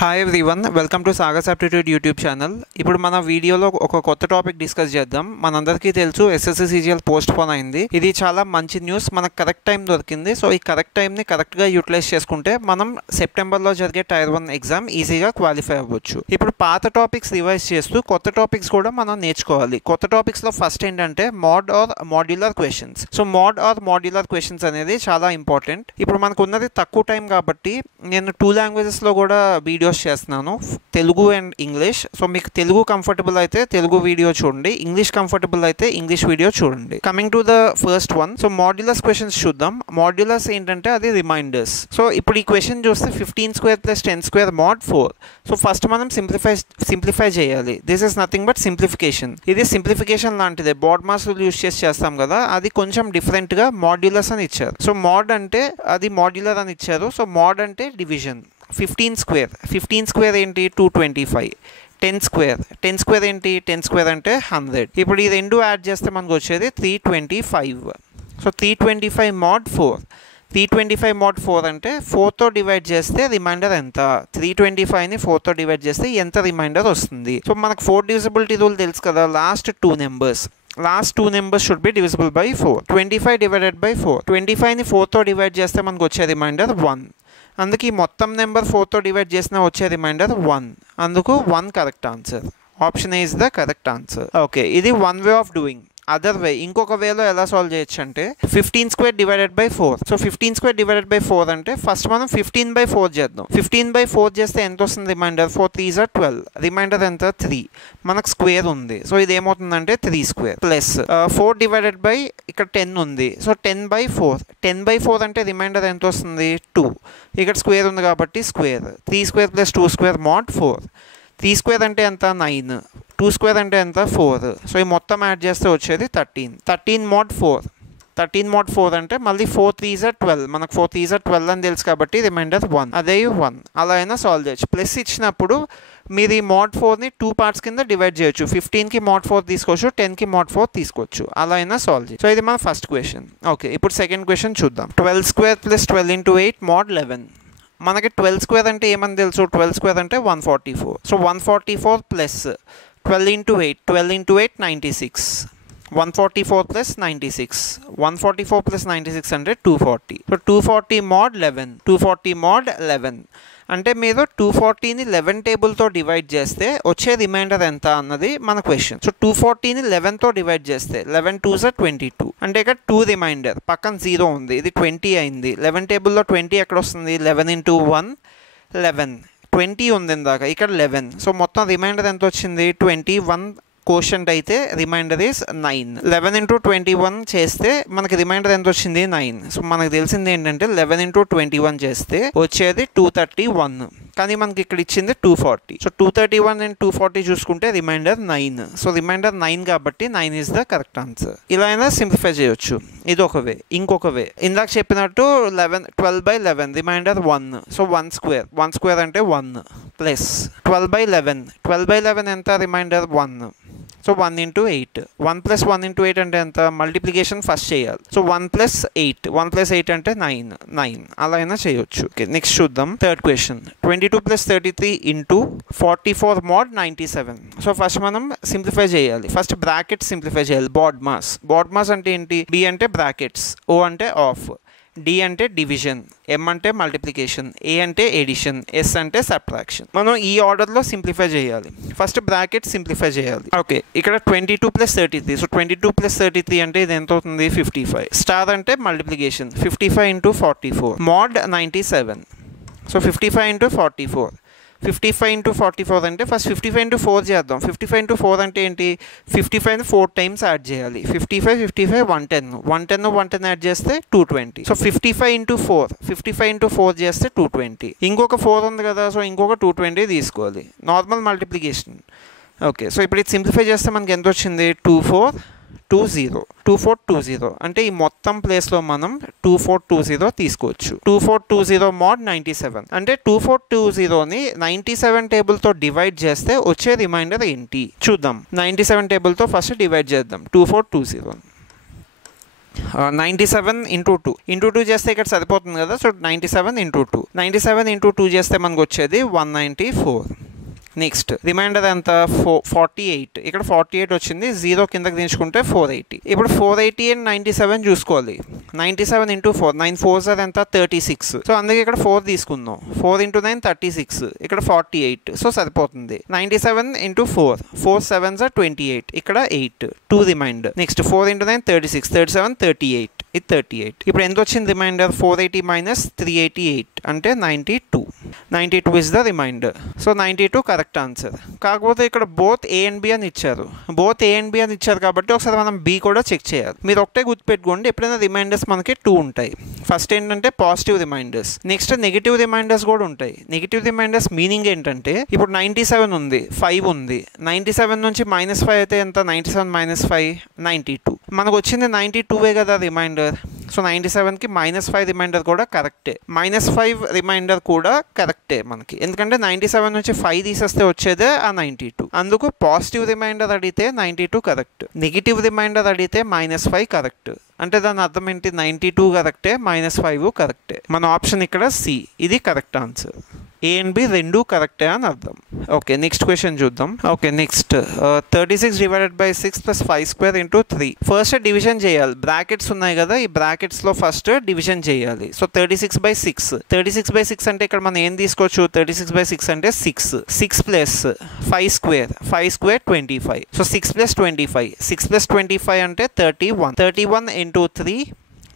Hi everyone, welcome to Sagar's aptitude YouTube channel. ఇప్పుడు మన వీడియోలో ఒక కొత్త టాపిక్ డిస్కస్ చేద్దాం. మనందరికీ తెలుసు ఎస్ఎస్సి సీజీఎల్ పోస్ట్ పోన్ అయింది. ఇది చాలా మంచి న్యూస్, మనకు కరెక్ట్ టైం దొరికింది. సో ఈ కరెక్ట్ టైంని కరెక్ట్గా యూటిలైజ్ చేసుకుంటే మనం సెప్టెంబర్లో జరిగే టైర్ 1 ఎగ్జామ్ ఈజీగా క్వాలిఫై అవ్వచ్చు. ఇప్పుడు పాత టాపిక్స్ రివైజ్ చేస్తూ కొత్త టాపిక్స్ కూడా మనం నేర్చుకోవాలి. కొత్త టాపిక్స్లో ఫస్ట్ ఏంటంటే mod or modular questions. So mod or modular questions అనేది చాలా ఇంపార్టెంట్. ఇప్పుడు మనకు ఉన్నది తక్కువ టైం కాబట్టి నేను 2 లాంగ్వేజెస్లో కూడా వీడియోస్ చేస్తున్నాను, తెలుగు అండ్ ఇంగ్లీష్. సో మీకు తెలుగు కంఫర్టబుల్ అయితే తెలుగు వీడియో చూడండి, ఇంగ్లీష్ కంఫర్టబుల్ అయితే ఇంగ్లీష్ వీడియో చూడండి. Coming to the first one, so modulus questions చూద్దాం. మాడ్యులస్ ఏంటంటే అది రిమైండర్స్. సో ఇప్పుడు ఈ క్వశ్చన్ చూస్తే 15 square plus 10 square mod 4. So first మనం సింప్లిఫై చేయాలి. This is nothing but simplification. ఇది సింప్లిఫికేషన్ లాంటిదే, బాడ్ మాస్ రూల్ యూస్ చేసి చేస్తాం కదా, అది కొంచెం డిఫరెంట్గా మాడ్యులస్ అని ఇచ్చారు. సో మోడ్ అంటే అది మాడ్యులర్ అని ఇచ్చారు. సో మోడ్ అంటే డివిజన్. 15 స్క్వేర్ ఏంటి 225. 10 స్క్వేర్ ఏంటి 10 స్క్వేర్ అంటే 100. ఇప్పుడు ఈ రెండు యాడ్ చేస్తే మనకు వచ్చేది 325. So 325 mod 4. 325 mod 4 అంటే 4తో డివైడ్ చేస్తే రిమైండర్ ఎంత? 325ని 4తో డివైడ్ చేస్తే ఎంత రిమైండర్ వస్తుంది? సో మనకు 4 డివిజిబిలిటీ రూల్ తెలుసు కదా, last two numbers should be divisible by 4. 25 divided by 4. 25ని 4తో డివైడ్ చేస్తే మనకు వచ్చే రిమైండర్ 1. అందుకే ఈ మొత్తం నెంబర్ 4తో డివైడ్ చేసిన వచ్చే రిమైండర్ 1. అందుకు 1 correct answer. Option A is the correct answer. Okay, ఇది one way of doing. Other way, ఇంకొక వేలో ఎలా సాల్వ్ చేయొచ్చు అంటే 15 square divided by 4. So 15 square divided by 4 అంటే ఫస్ట్ మనం 15/4 చేద్దాం. 15/4 చేస్తే ఎంత వస్తుంది రిమైండర్? 4 3s are 12. రిమైండర్ ఎంత? 3. మనకు స్క్వేర్ ఉంది. సో ఇది ఏమవుతుందంటే 3 స్క్వేర్ ప్లస్ 4 డివైడెడ్ బై ఇక్కడ 10 ఉంది. సో 10/4. 10/4 అంటే రిమైండర్ ఎంత వస్తుంది? 2. ఇక్కడ స్క్వేర్ ఉంది కాబట్టి square. 3 square plus 2 square mod 4. 3 square అంటే ఎంత? 9. 2 స్క్వేర్ అంటే ఎంత? 4. సో ఈ మొత్తం యాడ్ చేస్తే వచ్చేది 13. 13 mod 4. 13 mod 4 అంటే మళ్ళీ 4 3s are 12. మనకు 4 3s are 12 అని తెలుసు కాబట్టి రిమైండర్ 1. అదే 1. అలా అయినా సాల్వ్ చేయొచ్చు. ప్లస్ ఇచ్చినప్పుడు మీరు ఈ mod 4ని 2 పార్ట్స్ కింద డివైడ్ చేయొచ్చు. 15కి mod 4 తీసుకోవచ్చు, 10కి mod 4 తీసుకోవచ్చు. అలా అయినా సాల్వ్ చేయొచ్చు. సో ఇది మన ఫస్ట్ క్వశ్చన్. ఓకే, ఇప్పుడు సెకండ్ క్వశ్చన్ చూద్దాం. 12 స్క్వేర్ ప్లస్ 12 into 8 mod 11. మనకి 12 స్క్వేర్ అంటే ఏమని తెలుసు? 12 స్క్వేర్ అంటే 144. So 144 plus 12 into 8. 12 into 8 96. 144 plus 96. 144 plus 96 అంటే 240. So 240 mod 11. 240 mod 11 అంటే మీరు 240ని 11 టేబుల్తో డివైడ్ చేస్తే వచ్చే రిమైండర్ ఎంత అన్నది మన క్వశ్చన్. సో 240ని 11తో డివైడ్ చేస్తే 11 2s are 22. అంటే ఇక్కడ 2 రిమైండర్, పక్కన 0 ఉంది, ఇది 20 అయింది. 11 టేబుల్లో 20 ఎక్కడ వస్తుంది? 11 into 1 11. 20 ఉంది ఇందాక, ఇక్కడ 11. సో మొత్తం రిమైండర్ ఎంత వచ్చింది? 21 కోషంట్ అయితే రిమైండర్ ఈస్ 9. 11 into 21 చేస్తే మనకి రిమైండర్ ఎంత వచ్చింది? 9. సో మనకు తెలిసింది ఏంటంటే 11 into 21 చేస్తే వచ్చేది 231. కానీ మనకి ఇక్కడ ఇచ్చింది 240. సో 231 and 240 చూసుకుంటే రిమైండర్ 9. సో రిమైండర్ 9 కాబట్టి 9 ఈస్ ద కరెక్ట్ ఆన్సర్. ఇలా అయినా సింప్లిఫై చేయొచ్చు. ఇది ఒక వే. ఇంకొక వే, ఇందాక చెప్పినట్టు 12/11 రిమైండర్ 1. సో 1 స్క్వేర్ అంటే 1 ప్లస్ 12/11. 12/11 ఎంత? Reminder 1. So 1 into 8. 1 plus 1 into 8 అంటే ఎంత? మల్టిప్లికేషన్ ఫస్ట్ చేయాలి. So 1 plus 8. 1 plus 8 అంటే 9. అలా అయినా చేయొచ్చు. ఓకే, నెక్స్ట్ చూద్దాం. Third question. 22 plus 33 into 44 mod 97. So first మనం సింప్లిఫై చేయాలి. ఫస్ట్ బ్రాకెట్స్ సింప్లిఫై చేయాలి. బాడ్ మాస్ అంటే ఏంటి? B అంటే బ్రాకెట్స్, O అంటే ఆఫ్, D అంటే డివిజన్, M అంటే మల్టిప్లికేషన్, A అంటే ఎడిషన్, S అంటే సబ్ట్రాక్షన్. మనం ఈ ఆర్డర్లో సింప్లిఫై చేయాలి. ఫస్ట్ బ్రాకెట్ సింప్లిఫై చేయాలి. ఓకే, ఇక్కడ 22 plus 33. సో 22 plus 33 అంటే ఇది ఎంత అవుతుంది? 55. స్టార్ అంటే multiplication, 55 into 44 mod 97. So 55 into 44. 55 into 44 అంటే ఫస్ట్ 55 into 4 చేద్దాం. 55 into 4 అంటే ఏంటి? 55ని 4 టైమ్స్ యాడ్ చేయాలి. 55 110 యాడ్ చేస్తే 220. సో 55 into 4 చేస్తే 220. ఇంకొక 4 ఉంది కదా, సో ఇంకొక 220 తీసుకోవాలి. Normal multiplication. ఓకే, సో ఇప్పుడు ఇది సింప్లిఫై చేస్తే మనకి ఎంత వచ్చింది? 2420 అంటే ఈ మొత్తం ప్లేస్లో మనం 2420 తీసుకోవచ్చు. 2420 mod 97 అంటే 2420ని 97 టేబుల్తో డివైడ్ చేస్తే వచ్చే రిమైండర్ ఏంటి చూద్దాం. 97 టేబుల్తో ఫస్ట్ డివైడ్ చేద్దాం 2420. 97 ఇంటూ 2 చేస్తే ఇక్కడ సరిపోతుంది కదా. సో 97 ఇంటూ 2, 97 ఇంటూ 2 చేస్తే మనకు వచ్చేది 194. నెక్స్ట్ రిమైండర్ ఎంత 48, ఇక్కడ 48 వచ్చింది, 0 కిందకి దించుకుంటే 480. ఇప్పుడు 480 అండ్ 97 చూసుకోవాలి. 97 ఇంటూ 4, 9 4 సార్ ఎంత 36. సో అందుకే ఇక్కడ 4 తీసుకుందాం. 4 ఇంటూ 9 36, ఇక్కడ 48. సో సరిపోతుంది. 97 ఇంటూ 4, 4 7 సార్ 28, ఇక్కడ 8, 2 రిమైండర్. నెక్స్ట్ 4 ఇంటూ 9 36, 37 38, ఇది 38. ఇప్పుడు ఎంత వచ్చింది రిమైండర్ 480 మైనస్ 388 అంటే 92. 92 is the remainder. So 92 correct answer. కాకపోతే ఇక్కడ బోత్ ఏ అండ్ బి అని ఇచ్చారు. బోత్ ఏ అండ్ బి అని ఇచ్చారు కాబట్టి ఒకసారి మనం బి కూడా చెక్ చేయాలి. మీరు ఒకటే గుర్తుపెట్టుకోండి, ఎప్పుడైనా రిమైండర్స్ మనకి 2 ఉంటాయి. ఫస్ట్ ఏంటంటే positive remainders, next negative remainders కూడా ఉంటాయి. నెగిటివ్ రిమైండర్స్ మీనింగ్ ఏంటంటే ఇప్పుడు 97 ఉంది, 5 ఉంది, 97 నుంచి -5 అయితే ఎంత, 97 - 5 92. మనకు వచ్చింది 92 కదా రిమైండర్. సో 97కి -5 రిమైండర్ కూడా కరెక్టే, -5 రిమైండర్ కూడా కరెక్టే మనకి, ఎందుకంటే 97 నుంచి 5 తీసేస్తే వచ్చేదే ఆ 92. అందుకు పాజిటివ్ రిమైండర్ అడిగితే 92 కరెక్ట్, నెగిటివ్ రిమైండర్ అడిగితే -5 కరెక్ట్. అంటే దాని అర్థం ఏంటి, 92 కరెక్టే, -5 కరెక్టే. మన ఆప్షన్ ఇక్కడ సి, ఇది correct answer. A and B రెండు కరెక్టే అని అర్థం. ఓకే, నెక్స్ట్ క్వశ్చన్ చూద్దాం. Okay, next 36 divided by 6 plus 5 square into 3. First division చేయాలి. బ్రాకెట్స్ ఉన్నాయి కదా, ఈ బ్రాకెట్స్లో ఫస్ట్ డివిజన్ చేయాలి. సో 36/6, 36/6 అంటే ఇక్కడ మనం ఏం తీసుకోవచ్చు, 36/6 అంటే 6 plus 5 square, 5 square 25. So 6 plus 25, 6 plus 25 అంటే 31. 31 ఇంటూ 3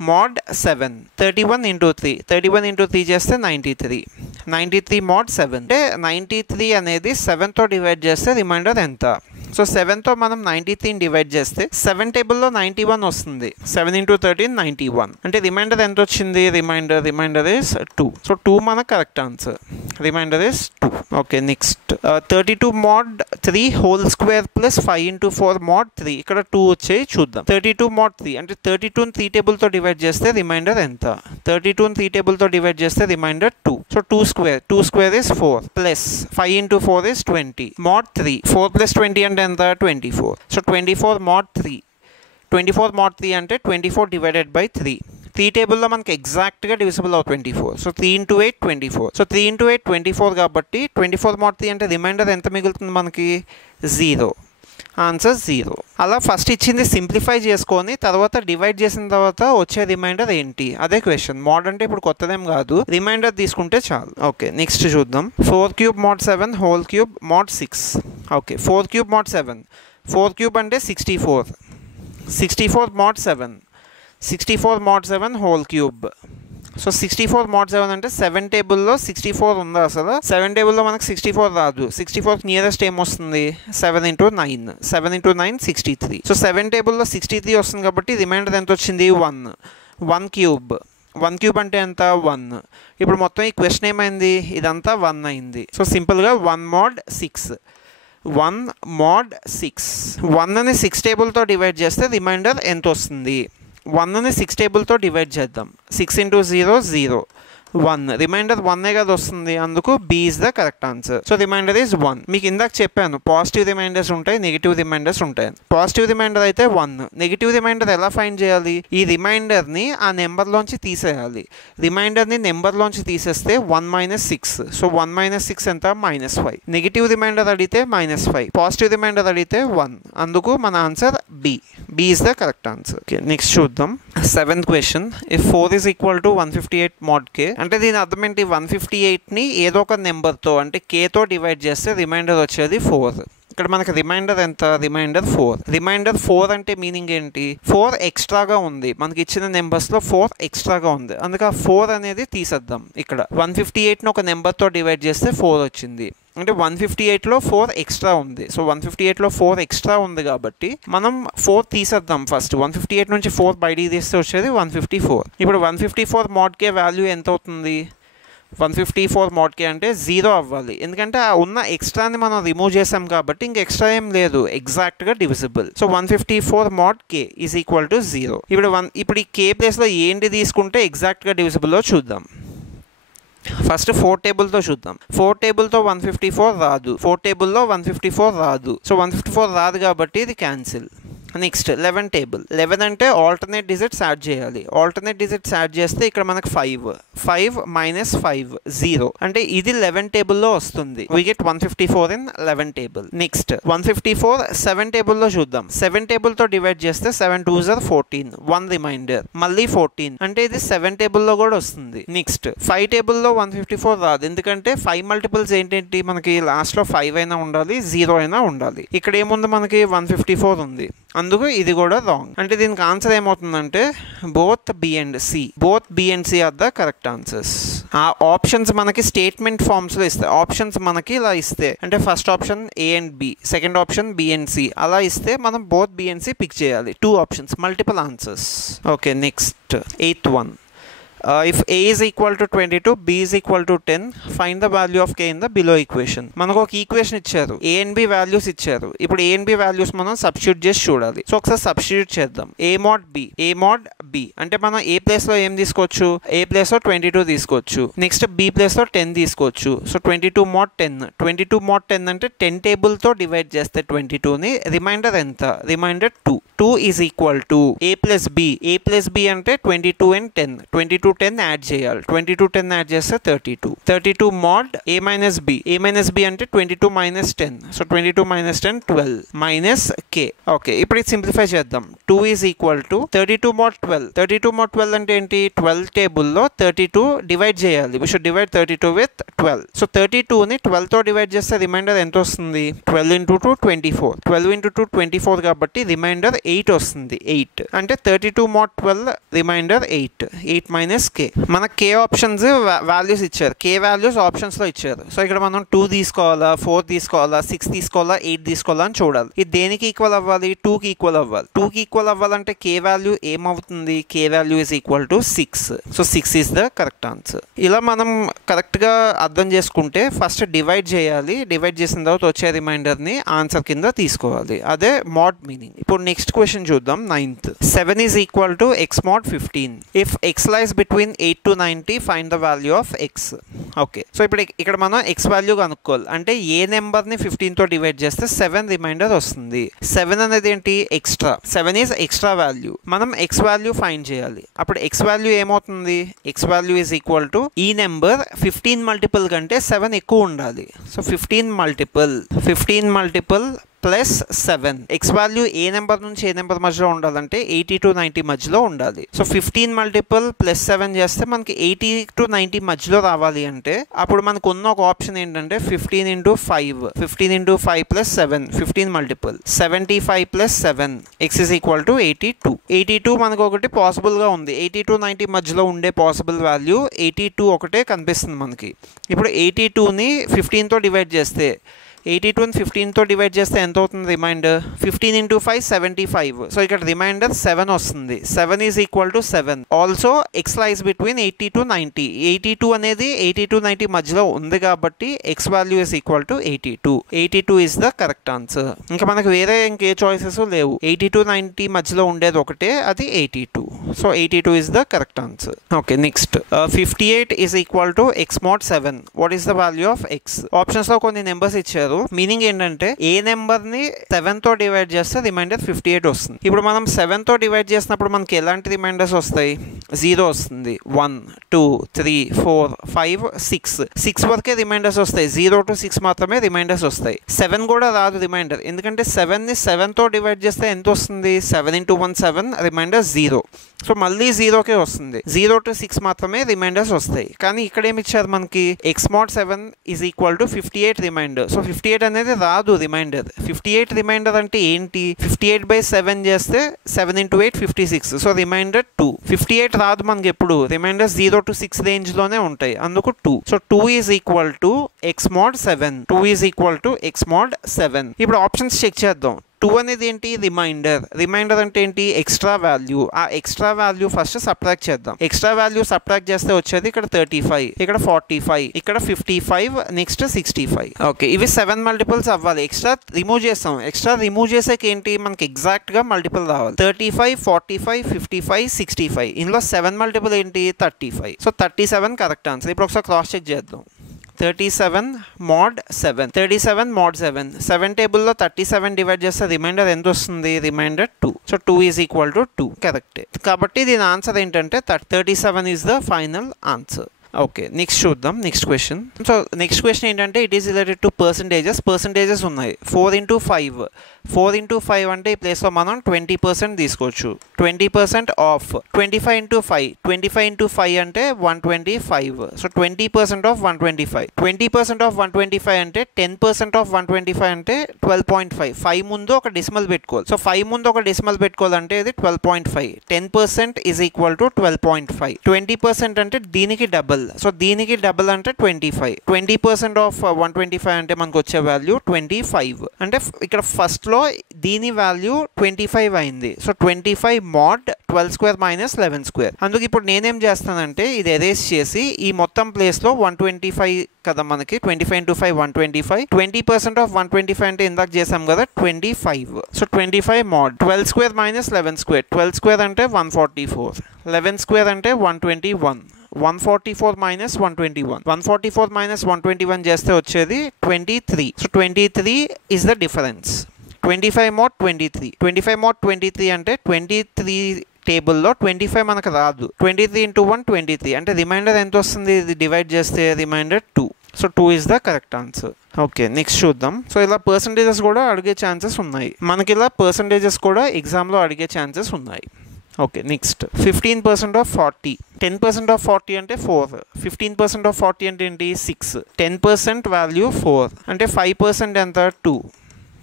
mod 7, 31 ఇంటూ 3, 31 ఇంటూ 3 చేస్తే 93. 93 mod 7 అంటే 93 అనేది 7తో డివైడ్ చేస్తే రిమైండర్ ఎంత. సో 7తో మనం 93ని డివైడ్ చేస్తే 7 టేబుల్లో 91 వస్తుంది. 7 ఇంటూ 13 91 అంటే రిమైండర్ ఎంత వచ్చింది, రిమైండర్ ఇస్ 2. సో 2 మన correct answer, remainder is 2. Okay, next 32 mod 3 whole square plus 5 into 4 mod 3. ఇక్కడ 2 వచ్చాయి చూద్దాం. 32 mod 3 అంటే 32ని 3 టేబుల్తో డివైడ్ చేస్తే రిమైండర్ ఎంత, 32ని 3 టేబుల్తో డివైడ్ చేస్తే remainder 2. So 2 square is 4 plus 5 into 4 is 20 mod 3. 4 plus 20 అంటే ఎంత 24. సో 24 mod 3, 24 mod 3 అంటే 24 డివైడెడ్ బై 3. 3 టేబుల్లో మనకి ఎగ్జాక్ట్గా డివిజిబుల్ అవు 24. So 3 into 8 24. సో 3 ఇంటూ 8 24 కాబట్టి 24 mod 3 అంటే రిమైండర్ ఎంత మిగులుతుంది మనకి, 0. ఆన్సర్ 0. అలా ఫస్ట్ ఇచ్చింది సింప్లిఫై చేసుకొని తర్వాత డివైడ్ చేసిన తర్వాత వచ్చే రిమైండర్ ఏంటి, అదే క్వశ్చన్. మోడ్ అంటే ఇప్పుడు కొత్తదేం కాదు, రిమైండర్ తీసుకుంటే చాలు. ఓకే, నెక్స్ట్ చూద్దాం. 4³ mod 7 whole cube mod 6. Okay, 4³ mod 7, 4³ అంటే 64. 64 mod 7, 64 mod 7 whole cube. So 64 mod 7 అంటే 7 టేబుల్లో 64 ఉందా అసలు, 7 టేబుల్లో మనకు 64 రాదు. 64కి నియరెస్ట్ ఏమొస్తుంది, 7 ఇంటూ 9, 7 ఇంటూ 9 63. సో 7 టేబుల్లో 63 వస్తుంది కాబట్టి రిమైండర్ ఎంత వచ్చింది 1. 1 క్యూబ్ అంటే ఎంత 1. ఇప్పుడు మొత్తం ఈ క్వశ్చన్ ఏమైంది, ఇదంతా 1 అయింది. సో సింపుల్గా 1 mod 6, 1 mod 6. 1ని 6 టేబుల్తో డివైడ్ చేస్తే రిమైండర్ ఎంత వస్తుంది, 1ని 6 టేబుల్తో డివైడ్ చేద్దాం. 6 ఇంటూ 0 0, 1. రిమైండర్ 1 కదా వస్తుంది, అందుకు B is the correct answer. So remainder is 1. మీకు ఇందాక చెప్పాను పాజిటివ్ రిమైండర్స్ ఉంటాయి, నెగిటివ్ రిమైండర్స్ ఉంటాయి. పాజిటివ్ రిమైండర్ అయితే 1. నెగిటివ్ రిమైండర్ ఎలా ఫైండ్ చేయాలి, ఈ రిమైండర్ని ఆ నెంబర్లోంచి తీసేయాలి. రిమైండర్ని నెంబర్లోంచి తీసేస్తే 1 - 6. సో 1 - 6 ఎంత, -5. నెగిటివ్ రిమైండర్ అడిగితే -5, పాజిటివ్ రిమైండర్ అడిగితే 1. అందుకు మన answer B is the correct answer. Okay, next చూద్దాం. 7th question. If 4 is equal to 158 mod k అంటే దీని అర్థం ఏంటి, 158ని ఏదో ఒక నెంబర్తో అంటే కేతో డివైడ్ చేస్తే రిమైండర్ వచ్చేది 4. ఇక్కడ మనకి రిమైండర్ ఎంత, రిమైండర్ 4. రిమైండర్ 4 అంటే మీనింగ్ ఏంటి, 4 ఎక్స్ట్రాగా ఉంది, మనకి ఇచ్చిన నెంబర్స్లో 4 ఎక్స్ట్రాగా ఉంది, అందుకే ఆ 4 అనేది తీసేద్దాం. ఇక్కడ 158ని ఒక నెంబర్తో డివైడ్ చేస్తే 4 వచ్చింది, అంటే 158లో 4 ఎక్స్ట్రా ఉంది. సో 158లో 4 ఎక్స్ట్రా ఉంది కాబట్టి మనం 4 తీసేద్దాం ఫస్ట్. 158 నుంచి 4 బయటికి తీస్తే వచ్చేది 154. ఇప్పుడు 154 mod k వాల్యూ ఎంత అవుతుంది, 154 mod k అంటే 0 అవ్వాలి, ఎందుకంటే ఆ ఉన్న ఎక్స్ట్రాని మనం రిమూవ్ చేసాం కాబట్టి ఇంక ఎక్స్ట్రా ఏం లేదు, ఎగ్జాక్ట్గా divisible. So 154 mod k is equal to 0. ఇప్పుడు ఈ k ప్లేస్లో ఏంటి తీసుకుంటే ఎగ్జాక్ట్గా డివిజిబుల్లో చూద్దాం. ఫస్ట్ 4 టేబుల్తో చూద్దాం. 4 టేబుల్తో 154 రాదు, 4 టేబుల్లో 154 రాదు. సో 154 రాదు కాబట్టి ఇది క్యాన్సిల్. Next 11 table. 11 అంటే ఆల్టర్నేట్ డిజిట్స్ యాడ్ చేయాలి. ఆల్టర్నేట్ డిజిట్స్ యాడ్ చేస్తే ఇక్కడ మనకు 5 మైనస్ 5 0 అంటే ఇది 11 టేబుల్లో వస్తుంది. We get 154 in 11 table. Next 154 7 టేబుల్లో చూద్దాం. 7 టేబుల్తో డివైడ్ చేస్తే 7 2s are 14, 1 రిమైండర్, మళ్ళీ 14 అంటే ఇది 7 టేబుల్లో కూడా వస్తుంది. నెక్స్ట్ 5 టేబుల్లో 154 రాదు, ఎందుకంటే 5 మల్టిపుల్స్ ఏంటంటే మనకి లాస్ట్లో 5 అయినా ఉండాలి, 0 అయినా ఉండాలి. ఇక్కడ ఏముంది మనకి 154 ఉంది, అందుకు ఇది కూడా రాంగ్. అంటే దీనికి ఆన్సర్ ఏమవుతుందంటే both B and C are the correct answers. ఆ ఆప్షన్స్ మనకి స్టేట్మెంట్ ఫార్మ్స్ లో ఇస్తాయి. ఆప్షన్స్ మనకి ఇలా ఇస్తే అంటే first option A and B, second option B and C అలా ఇస్తే మనం both B and C pick చేయాలి. 2 options, multiple answers. Okay, next 8th one. If a is equal to 22, b is equal to 10, find the value of k in the below equation. మనకు ఒక equation ఇచ్చారు, a and b values ఇచ్చారు. ఇప్పుడు a and b values మనం substitute చేసి చూడాలి. So ఒకసారి substitute చేద్దాం. a mod b అంటే మనం a ప్లేస్ లో ఏం తీసుకోవచ్చు, a ప్లేస్ లో 22 తీసుకోవచ్చు. నెక్స్ట్ b ప్లేస్ లో 10 తీసుకోవచ్చు. సో 22 mod 10 అంటే 10 టేబుల్ తో డివైడ్ చేస్తే 22 ని రిమైండర్ ఎంత, reminder 2 is equal to a plus b అంటే 22 and 10, 22 10 యాడ్ చేయాలి. 22 10 యాడ్ చేస్తే 32 mod a minus b అంటే 22 minus 10, so 22 minus 10 12 minus k. Okay, ఇప్పుడు ఇది సింప్లిఫై చేద్దాం. 2 is equal to 32 mod 12 అంటే ఏంటి, 12 టేబుల్లో 32 డివైడ్ చేయాలి. we should divide 32 with 12. So 32 ని 12 తో డివైడ్ చేస్తే రిమైండర్ ఎంత వస్తుంది, 12 into 2 24, 12 into 2 24 కాబట్టి రిమైండర్ 8 వస్తుంది. 8 అంటే 32 mod 12 రిమైండర్ 8 minus k. మన k ఆప్షన్స్ వాల్యూస్ ఇచ్చారు, k వాల్యూస్ ఆప్షన్స్ లో ఇచ్చారు. సో ఇక్కడ మనం 2 తీసుకోవాలా, 4 తీసుకోవాలా, 6 తీసుకోవాలా, 8 తీసుకోవాలా అని చూడాలి. ఇది దేనికి ఈక్వల్ అవ్వాలి, 2 కి ఈక్వల్ అవ్వాలి. 2 కి ఈక్వల్ అవ్వాలంటే k వాల్యూ ఏమవుతుంది, k value is equal to 6. So 6 is the correct answer. ఇలా మనం కరెక్ట్ గా అర్థం చేసుకుంటే ఫస్ట్ డివైడ్ చేయాలి, డివైడ్ చేసిన తర్వాత వచ్చే రిమైండర్ ని ఆన్సర్ కింద తీసుకోవాలి. అదే mod మీనింగ్. ఇప్పుడు నెక్స్ట్ క్వశ్చన్ చూద్దాం. 9th. 7 is equal to x mod 15. If x lies between 8 to 90, find the value of x. Okay, so ఇప్పుడు ఇక్కడ మనం x వాల్యూ కనుక్కోవాలి. అంటే ఏ నెంబర్ ని 15 తో డివైడ్ చేస్తే 7 రిమైండర్ వస్తుంది. 7 అనేది ఏంటి, ఎక్స్ట్రా. 7 is extra value. మనం x వాల్యూ ఫైండ్ చేయాలి. అప్పుడు x వాల్యూ ఏమవుతుంది, x value is equal to ఈ నెంబర్ 15 మల్టిపుల్ కంటే 7 ఎక్కువ ఉండాలి. So 15 multiple plus 7. X value ఏ నెంబర్ నుంచి ఏ నెంబర్ మధ్యలో ఉండాలంటే 80 to 90 మధ్యలో ఉండాలి. సో 15 మల్టిపుల్ ప్లస్ 7 చేస్తే మనకి 80 to 90 మధ్యలో రావాలి. అంటే అప్పుడు మనకు ఉన్న ఒక ఆప్షన్ ఏంటంటే 15 into 5 plus 7, 15 multiple 75 plus 7, x is equal to 82 మనకు ఒకటి పాసిబుల్ గా ఉంది. 80 to 90 మధ్యలో ఉండే పాసిబుల్ వాల్యూ 82 ఒకటే కనిపిస్తుంది మనకి. ఇప్పుడు 82ని 15 తో డివైడ్ చేస్తే 82ని 15 తో డివైడ్ చేస్తే ఎంత అవుతుంది రిమైండర్, 15 into 5 75. సో ఇక్కడ రిమైండర్ 7 వస్తుంది. 7 is equal to 7. Also X lies between 80 to 90. 82 అనేది 80 to 90 మధ్యలో ఉంది కాబట్టి X value is equal to 82 is the correct answer. ఇంకా మనకు వేరే ఇంకే చాయిసెస్ లేవు. 80 to 90 మధ్యలో ఉండేది ఒకటే, అది 82. So 82 is the correct answer. Okay, next 58 is equal to X mod 7. What is the value of X? Options లో కొన్ని నెంబర్స్ ఇచ్చారు. మీనింగ్ ఏంటంటే ఏ నెంబర్ ని 7 తో డివైడ్ చేస్తే రిమైండర్ 58 వస్తుంది. ఇప్పుడు మనం 7 తో డివైడ్ చేసినప్పుడు మనకి ఎలాంటి రిమైండర్స్ వస్తాయి, 0 వస్తుంది, 1 2 3 4 5 6 వరకే రిమైండర్స్ వస్తాయి. 0 to 6 మాత్రమే రిమైండర్స్ వస్తాయి. 7 కూడా రాదు రిమైండర్, ఎందుకంటే 7 ని 7 తో డివైడ్ చేస్తే ఎంత వస్తుంది, 7 into 1 7, రిమైండర్ 0. సో మళ్ళీ 0కే వస్తుంది. 0 to 6 మాత్రమే రిమైండర్స్ వస్తాయి. కానీ ఇక్కడ ఏమి ఇచ్చారు మనకి, x mod 7 is equal to 58 remainder. So 58 అనేది రాదు రిమైండర్. 58 రిమైండర్ అంటే ఏంటి, 58/7 చేస్తే 7 into 8 56. So remainder 2. 58 రాదు మనకి ఎప్పుడు, రిమైండర్ 0 to 6 రేంజ్ లోనే ఉంటాయి, అందుకు 2. So 2 is equal to X mod 7. 2 is equal to X mod 7. ఇప్పుడు ఆప్షన్స్ చెక్ చేద్దాం. 2 అనేది ఏంటి, రిమైండర్ అంటే ఏంటి, ఎక్స్ట్రా వాల్యూ. ఆ ఎక్స్ట్రా వాల్యూ ఫస్ట్ సబ్ట్రాక్ట్ చేద్దాం. ఎక్స్ట్రా వాల్యూ సబ్ట్రాక్ట్ చేస్తే వచ్చేది ఇక్కడ 35, ఇక్కడ 45, ఇక్కడ 55, నెక్స్ట్ 65. ఓకే, ఇవి 7 మల్టిపుల్స్ అవ్వాలి. ఎక్స్ట్రా రిమూవ్ చేస్తాం. ఎక్స్ట్రా రిమూవ్ చేసాక ఏంటి, మనకి ఎగ్జాక్ట్ గా మల్టిపుల్ రావాలి. 35 45 55 65. ఇందులో 7 మల్టిపుల్ ఏంటి, 35. So 37 correct answer. ఇప్పుడు ఒకసారి క్రాస్ చెక్ చేద్దాం. 37 mod 7. 37 mod 7. 7 టేబుల్లో 37 డివైడ్ చేస్తే రిమైండర్ ఎంత వస్తుంది? Remainder 2. So 2 is equal to 2. కరెక్టే. కాబట్టి దీని ఆన్సర్ ఏంటంటే 37 is the final answer. Okay, next చూద్దాం. Next question. So next question ఏంటంటే it is related to percentages ఉన్నాయి. 4 into 5. 4 into 5 అంటే ఈ ప్లేస్లో మనం 20% తీసుకోవచ్చు. 20% ఆఫ్ 25 into 5. 25 into 5 అంటే 125. So 20% of 125. 20% ఆఫ్ 125 అంటే 10% ఆఫ్ 125 అంటే 12.5. 5 ముందు ఒక డెసిమల్ పెట్టుకోవాలి. సో 5 ముందు ఒక డెసిమల్ పెట్టుకోవాలంటే ఇది 12.5. 10% ఈజ్ ఈక్వల్ టు 12.5. 20% అంటే దీనికి డబల్. సో దీనికి డబుల్ అంటే 25. 20% ఆఫ్ 125 అంటే మనకు వచ్చే వాల్యూ 25. అంటే ఇక్కడ ఫస్ట్ లో దీని వాల్యూ 25 అయింది. So 25 mod 12 square minus 11 square. అందుకు ఇప్పుడు నేనేం చేస్తానంటే ఇది ఎరేస్ చేసి ఈ మొత్తం ప్లేస్ లో 125 కదా మనకి 25 into 5 125. 20% ఆఫ్ 125 అంటే ఇందాక చేసాం కదా 25. So 25 mod 12 square minus 11 square. 12 square అంటే 144. 11 square అంటే 121. 144 minus 121. 144 minus 121 చేస్తే వచ్చేది 23. So 23 is the difference. 25 mod 23. 25 mod 23 అంటే 23 టేబుల్లో 25 మనకు రాదు. 23 into 1 23. అంటే రిమైండర్ ఎంత వస్తుంది? ఇది డివైడ్ చేస్తే remainder 2. So 2 is the correct answer. Okay, next చూద్దాం. సో ఇలా పర్సంటేజెస్ కూడా అడిగే ఛాన్సెస్ ఉన్నాయి. మనకి ఇలా పర్సంటేజెస్ కూడా ఎగ్జామ్లో అడిగే ఛాన్సెస్ ఉన్నాయి. Okay, next 15% of 40. 10% ఆఫ్ 40 అంటే 4. 15% ఆఫ్ 40 అంటే ఏంటి? 6. 10% వాల్యూ 4 అంటే 5% ఎంత? 2.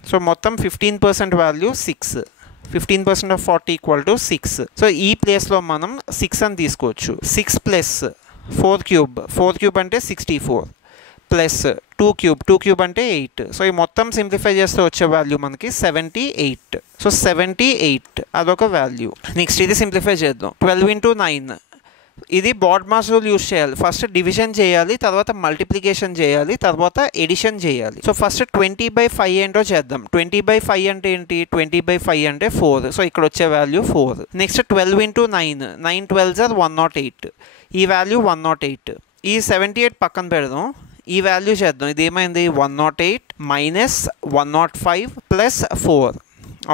సో మొత్తం 15% value 6. 15% of 40 equal to 6. So ఈ ప్లేస్లో మనం 6 అని తీసుకోవచ్చు. 6 ప్లస్ 4 క్యూబ్. 4 క్యూబ్ అంటే 64 ప్లస్ 2 క్యూబ్. 2 క్యూబ్ అంటే 8. సో ఈ మొత్తం సింప్లిఫై చేస్తే వచ్చే వాల్యూ మనకి 78. సో 78 అదొక వాల్యూ. నెక్స్ట్ ఇది సింప్లిఫై చేద్దాం. 12 into 9. ఇది BODMAS రూల్ యూస్ చేయాలి. ఫస్ట్ డివిజన్ చేయాలి, తర్వాత మల్టిప్లికేషన్ చేయాలి, తర్వాత ఎడిషన్ చేయాలి. సో ఫస్ట్ 20/5 ఏంటో చేద్దాం. 20/5 అంటే ఏంటి? 20/5 అంటే 4. సో ఇక్కడ వచ్చే value 4. Next 12 into 9. 9 12s are 108. ఈ వాల్యూ 108. ఈ 78 పక్కన పెడదాం. ఈ వాల్యూ చేద్దాం. ఇది ఏమైంది? 108 minus 105 plus 4.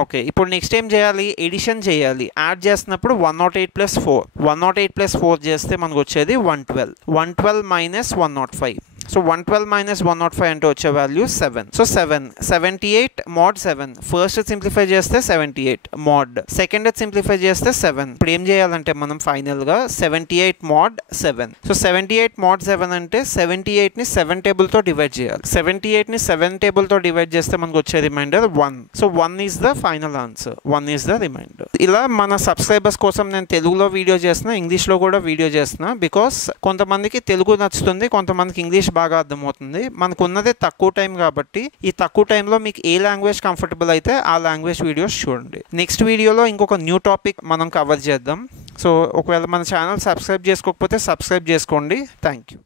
ఓకే, ఇప్పుడు నెక్స్ట్ ఏం చేయాలి? ఎడిషన్ చేయాలి. యాడ్ చేస్తున్నప్పుడు 108 plus 4. 108 plus 4 చేస్తే మనకు వచ్చేది 112. 112 minus 105. సో 112 minus 105 అంటే వచ్చే value 7. So 7. 78 mod 7. First simplify చేస్తే 78 mod. సెకండ్ సింప్లిఫై చేస్తే 7. ఇప్పుడు ఏం చేయాలంటే మనం ఫైనల్గా 78 mod 7. సో 78 mod 7 అంటే 78ని 7 టేబుల్తో డివైడ్ చేయాలి. 78ని 7 టేబుల్తో డివైడ్ చేస్తే మనకు వచ్చే remainder 1. So 1 is the final answer. 1 is the remainder. ఇలా మన సబ్స్క్రైబర్స్ కోసం నేను తెలుగులో వీడియో చేస్తున్నా, ఇంగ్లీష్లో కూడా వీడియో చేస్తున్నా. బికాస్ కొంతమందికి తెలుగు నచ్చుతుంది, కొంతమందికి ఇంగ్లీష్ బాగా అర్థమవుతుంది. మనకు ఉన్నదే తక్కువ టైం కాబట్టి ఈ తక్కువ టైంలో మీకు ఏ లాంగ్వేజ్ కంఫర్టబుల్ అయితే ఆ లాంగ్వేజ్ వీడియోస్ చూడండి. నెక్స్ట్ వీడియోలో ఇంకొక న్యూ టాపిక్ మనం కవర్ చేద్దాం. సో ఒకవేళ మన ఛానల్ సబ్స్క్రైబ్ చేసుకోకపోతే సబ్స్క్రైబ్ చేసుకోండి. Thank you.